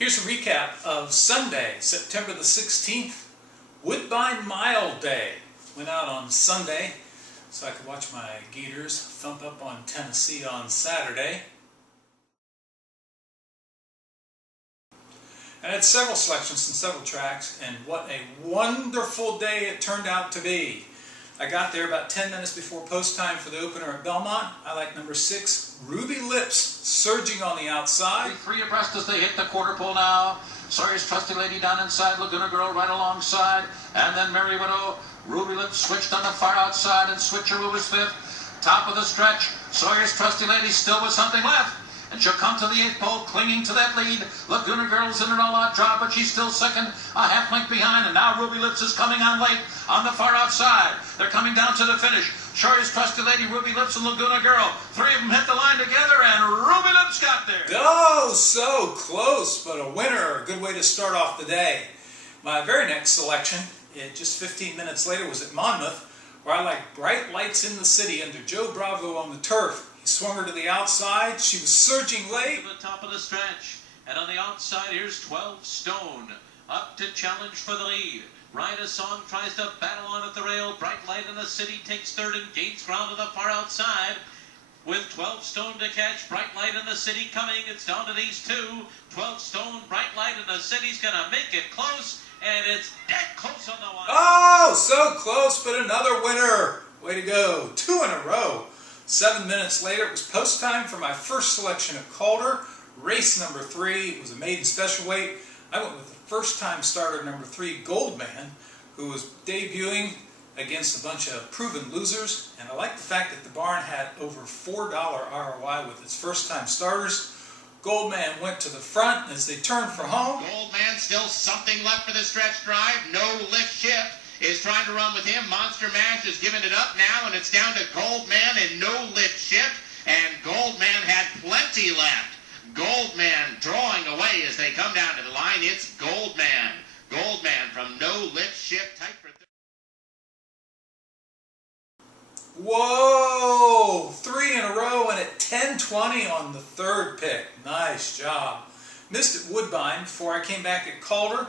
Here's a recap of Sunday, September the 16th, Woodbine Mile Day. Went out on Sunday so I could watch my Gators thump up on Tennessee on Saturday. I had several selections and several tracks, and what a wonderful day it turned out to be. I got there about 10 minutes before post time for the opener at Belmont. I like number 6, Ruby Lips, surging on the outside. 3 abreast as they hit the quarter pole now. Sawyer's Trusty Lady down inside, Laguna Girl right alongside, and then Merry Widow. Ruby Lips switched on the far outside, and Switcheroo was 5th. Top of the stretch, Sawyer's Trusty Lady still with something left. And she'll come to the 8th pole, clinging to that lead. Laguna Girl's in an all-out drop, but she's still second, a half length behind. And now Ruby Lips is coming on late on the far outside. They're coming down to the finish. Sawyer's Trusty Lady, Ruby Lips, and Laguna Girl. 3 of them hit the line together, and Ruby Lips got there. Oh, so close, but a winner. A good way to start off the day. My very next selection, just 15 minutes later, was at Monmouth, where I like Bright Lights in the City under Joe Bravo on the turf. He swung her to the outside. She was surging late. To the top of the stretch. And on the outside, here's 12 Stone. Up to challenge for the lead. Ride a Song tries to battle on at the rail. Bright Light in the City takes third and gains ground to the far outside. With 12 Stone to catch, Bright Light in the City coming. It's down to these two. 12 Stone, Bright Light in the City's going to make it close. And it's dead close on the wire. Oh, so close, but another winner. Way to go. 2 in a row. 7 minutes later, it was post time for my first selection at Calder. Race number 3. It was a maiden special weight. I went with the first-time starter number 3, Goldman, who was debuting against a bunch of proven losers. And I like the fact that the barn had over $4 ROI with its first-time starters. Goldman went to the front as they turned for home. Goldman still something left for the stretch drive. No lift shift. Is trying to run with him. Monster Mash is giving it up now, and it's down to Goldman and no lift shift. And Goldman had plenty left. Goldman drawing away as they come down to the line. It's Goldman. Goldman from no lift shift. Tight for Whoa! 3 in a row and at 10:20 on the third pick. Nice job. Missed at Woodbine before I came back at Calder.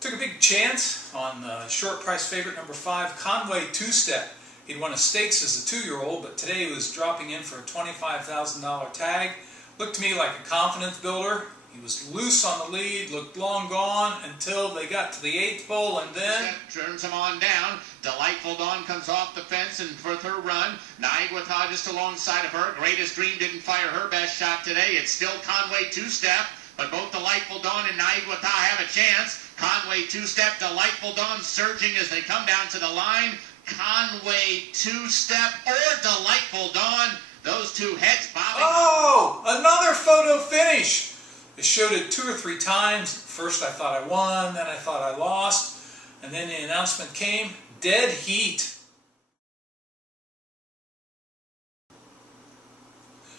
Took a big chance on short price favorite number 5, Conway Two-Step. He'd won a stakes as a 2-year-old, but today he was dropping in for a $25,000 tag. Looked to me like a confidence builder. He was loose on the lead, looked long gone until they got to the 8th pole, and then turns him on down. Delightful Dawn comes off the fence and for her run. Naiguata just alongside of her. Greatest Dream didn't fire her best shot today. It's still Conway Two-Step, but both Delightful Dawn and Naiguata have a chance. Conway Two-Step, Delightful Dawn surging as they come down to the line. Conway Two-Step or Delightful Dawn. Those two heads bobbing. Oh! Another photo finish! I showed it 2 or 3 times. First I thought I won, then I thought I lost, and then the announcement came, dead heat.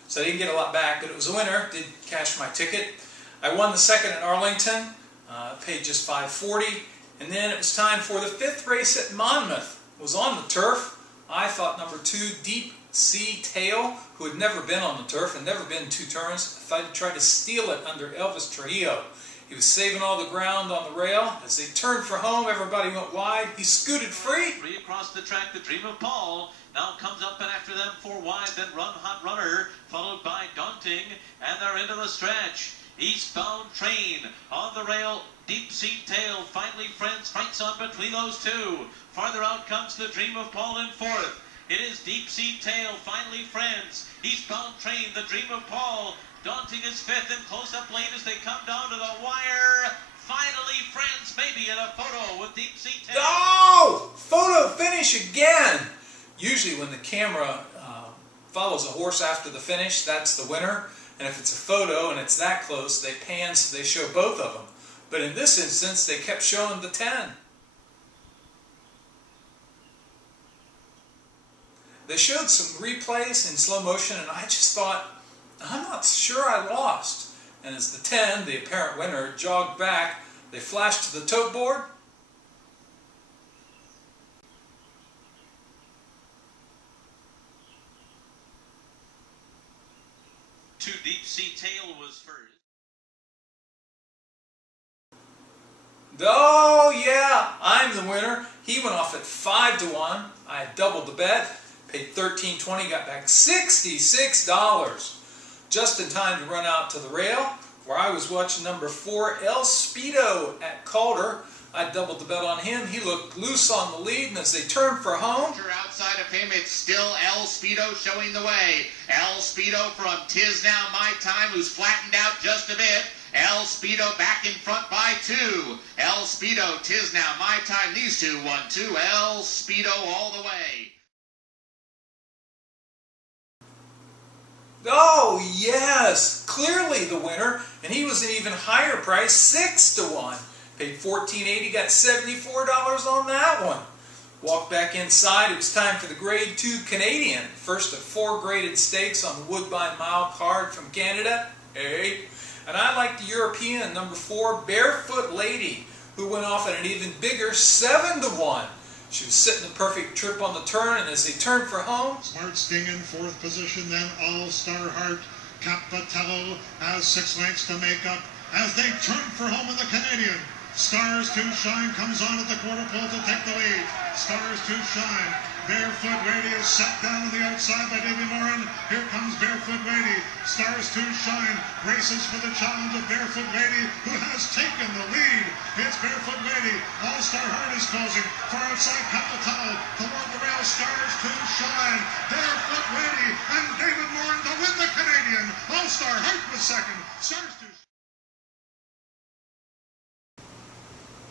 So I didn't get a lot back, but it was a winner. Did cash my ticket. I won the second at Arlington. Paid just $5.40, and then it was time for the 5th race at Monmouth. It was on the turf. I thought number 2, Deep Sea Tail, who had never been on the turf and never been 2 turns, I thought he'd try to steal it under Elvis Trujillo. He was saving all the ground on the rail. As they turned for home, everybody went wide. He scooted free. 3 across the track, the Dream of Paul now comes up and after them 4 wide, then Run Hot Runner, followed by Daunting, and they're into the stretch. Eastbound Train on the rail. Deep Sea Tail, finally Friends fights on between those two. Farther out comes the Dream of Paul in 4th. It is Deep Sea Tail, finally Friends. Eastbound Train, the Dream of Paul. Daunting is 5th and close up lane as they come down to the wire. Finally Friends, maybe in a photo with Deep Sea Tail. Oh! Photo finish again! Usually when the camera follows a horse after the finish, that's the winner. And if it's a photo and it's that close, they pan so they show both of them. But in this instance, they kept showing the 10. They showed some replays in slow motion, and I just thought, I'm not sure I lost. And as the 10, the apparent winner, jogged back, they flashed to the tote board. Deep Sea Tail was first. Oh yeah, I'm the winner. He went off at 5-1. I had doubled the bet, paid $13.20, got back $66. Just in time to run out to the rail, where I was watching number 4, El Speedo at Calder. I doubled the bet on him. He looked loose on the lead, and as they turned for home, outside of him, it's still El Speedo showing the way. El Speedo from Tis Now My Time, who's flattened out just a bit. El Speedo back in front by 2. El Speedo, Tis Now My Time. These two 1-2. El Speedo all the way. oh yes, clearly the winner, and he was an even higher price, 6-1. Paid $14.80, got $74 on that one. Walked back inside. It was time for the Grade 2 Canadian. First of 4 graded stakes on the Woodbine Mile card from Canada. Hey. And I like the European, number 4, Barefoot Lady, who went off at an even bigger 7-1. She was sitting the perfect trip on the turn, and as they turned for home, Smart Sting in 4th position, then All-Star Heart. Capitello has 6 lengths to make up as they turn for home in the Canadian. Stars to Shine comes on at the quarter pole to take the lead. Stars to Shine. Barefoot Lady is set down on the outside by Davy Moran. Here comes Barefoot Lady. Stars to Shine races for the challenge of Barefoot Lady, who has taken the lead. It's Barefoot Lady. All-Star Heart is closing. Far outside Capitello. Toward the rail, Stars to Shine. Barefoot Lady and David Moran to win the Canadian. All-Star Heart was second. Stars to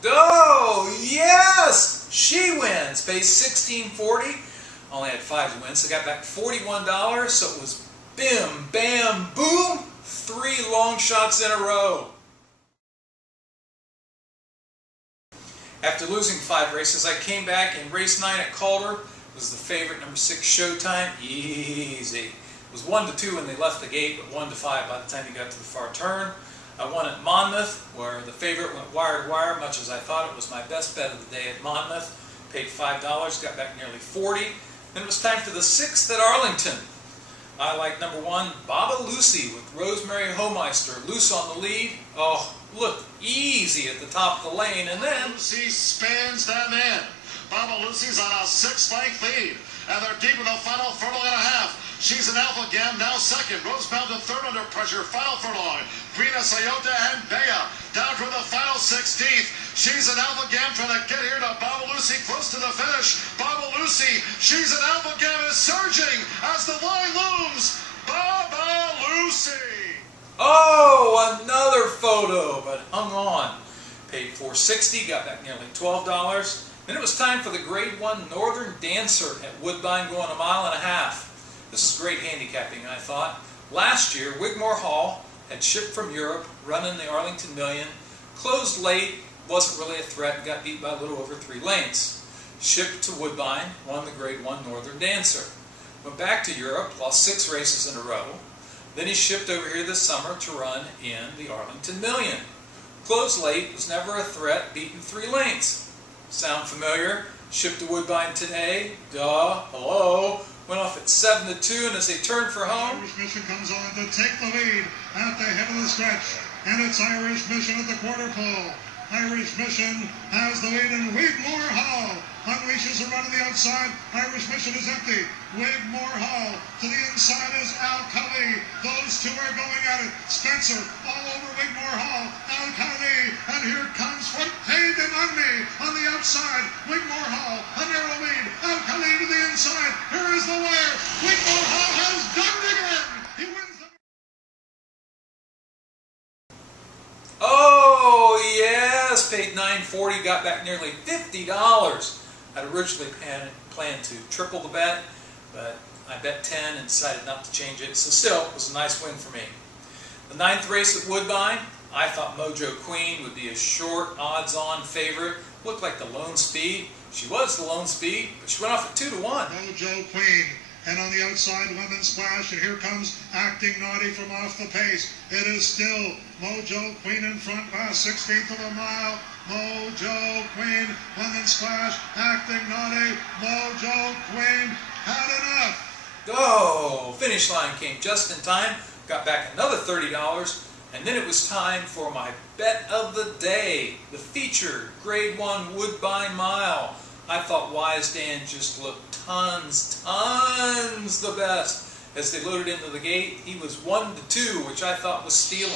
oh yes, she wins. Pays $16.40. Only had 5 wins, so got back $41. So it was bim, bam, boom, 3 long shots in a row. After losing 5 races, I came back in race 9 at Calder. It was the favorite, number 6, Showtime. Easy. It was 1-2 when they left the gate, but 1-5 by the time you got to the far turn. I won at Monmouth, where the favorite went wire to wire, much as I thought it was my best bet of the day at Monmouth. Paid $5, got back nearly $40. Then it was time for the 6th at Arlington. I like number 1, Baba Lucy with Rosemary Homeister. Loose on the lead. Oh, look, easy at the top of the lane, and then Lucy spans them in. Baba Lucy's on a 6-length lead, and they're deep in the final furlong and a half. She's an Alpha Gam, now second. Rosebound to third under pressure. Final furlong. Queen of Sayota and Bea down for the final 16th. She's an Alpha Gam trying to get here to Baba Lucy close to the finish. Baba Lucy, she's an Alpha Gam is surging as the line looms. Baba Lucy. oh, another photo, but hung on. Paid $4.60, got back nearly $12. Then it was time for the Grade 1 Northern Dancer at Woodbine, going a mile and a half. This is great handicapping, I thought. Last year, Wigmore Hall had shipped from Europe, running the Arlington Million, closed late, wasn't really a threat, and got beat by a little over 3 lengths. Shipped to Woodbine, won the Grade 1 Northern Dancer. Went back to Europe, lost 6 races in a row. Then he shipped over here this summer to run in the Arlington Million. Closed late, was never a threat, beaten 3 lengths. Sound familiar? Shipped to Woodbine today, duh, hello. Went off at 7-2, and as they turned for home, Irish Mission comes on to take the lead at the head of the stretch. And it's Irish Mission at the quarter pole. Irish Mission has the lead, and Wigmore Hall unleashes a run on the outside. Irish Mission is empty. Wigmore Hall to the inside is Al Khali. Those two are going at it. Spencer all over Wigmore Hall. Al Khali, and here comes what paid him on me on the outside. Wigmore Hall, a narrow lead. Al Khali to the inside. Here is the wire. Wigmore Hall has done it again. He wins the... oh yes, paid $9.40, got back nearly $50. I'd originally planned to triple the bet, but I bet 10 and decided not to change it, so still, it was a nice win for me. The 9th race at Woodbine, I thought Mojo Queen would be a short, odds-on favorite. Looked like the lone speed. She was the lone speed, but she went off at 2-1. Mojo Queen. And on the outside, Lemon Splash, and here comes Acting Naughty from off the pace. It is still Mojo Queen in front, last 16th of a mile. Mojo Queen, Lemon Splash, Acting Naughty, Mojo Queen had enough. Oh, finish line came just in time. Got back another $30. And then it was time for my bet of the day, the featured Grade 1 Woodbine Mile. I thought Wise Dan just looked tons the best. As they loaded into the gate, he was 1-2, which I thought was stealing.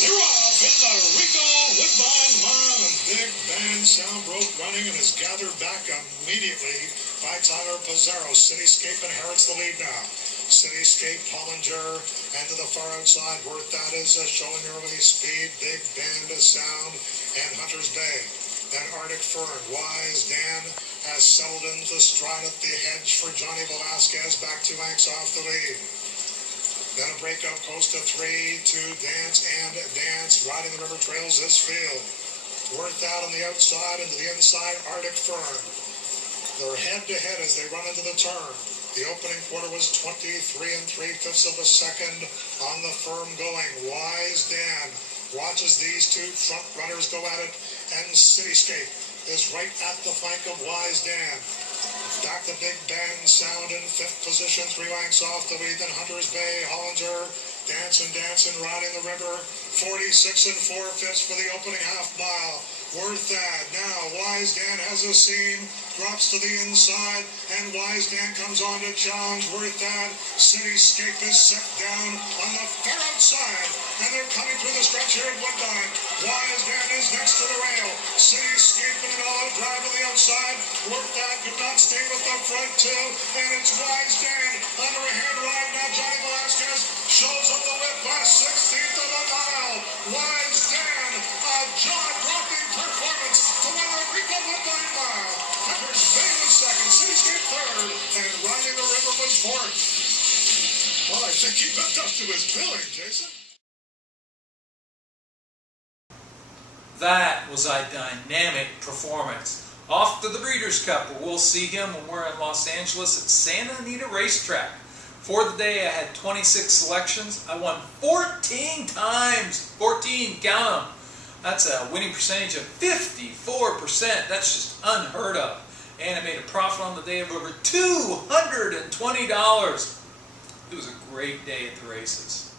They're off in the Rico Woodbine Mile, and Big Band sound broke running and is gathered back immediately by Tyler Pizarro. Cityscape inherits the lead now. Cityscape, Hollinger, and to the far outside, Worth that is showing early speed. Big Band of Sound and Hunter's Bay. Then Arctic Fern, Wise Dan has settled into stride at the hedge for Johnny Velasquez, back 2 lengths off the lead. Then a breakup close to 3 to Dance and Dance, riding the river trails this field. Worth out on the outside, into the inside, Arctic Fern. They're head-to-head as they run into the turn. The opening quarter was 23 3/5 of a second on the firm going. Wise Dan watches these two front runners go at it, and Cityscape is right at the flank of Wise Dan. Back to Big Band Sound in 5th position, 3 lengths off the lead. Then Hunter's Bay, Hollinger, Dancin' riding the river, 46 4/5 for the opening half mile. Worth that. Now Wise Dan has a seam, drops to the inside, and Wise Dan comes on to challenge. Worth that. Cityscape is set down on the far outside, and they're coming through the stretch here at Woodbine. Wise Dan is next to the rail. Cityscape in an all-out drive to the outside. Worth that could not stay with the front two, and it's Wise Dan under a hand ride. Now Johnny Velasquez shows up the whip last 16th of a mile. Wise Dan, a jaw-dropping performance to win the Rico Woodbine Mile. Hunter's Bay was second, Cityscape third, and Riding the River was fourth. Well, I think he lived up to his billing, Jason. That was a dynamic performance. Off to the Breeders' Cup, where we'll see him when we're in Los Angeles at Santa Anita Racetrack. For the day, I had 26 selections. I won 14 times. 14, count them. That's a winning percentage of 54%. That's just unheard of. And I made a profit on the day of over $220. It was a great day at the races.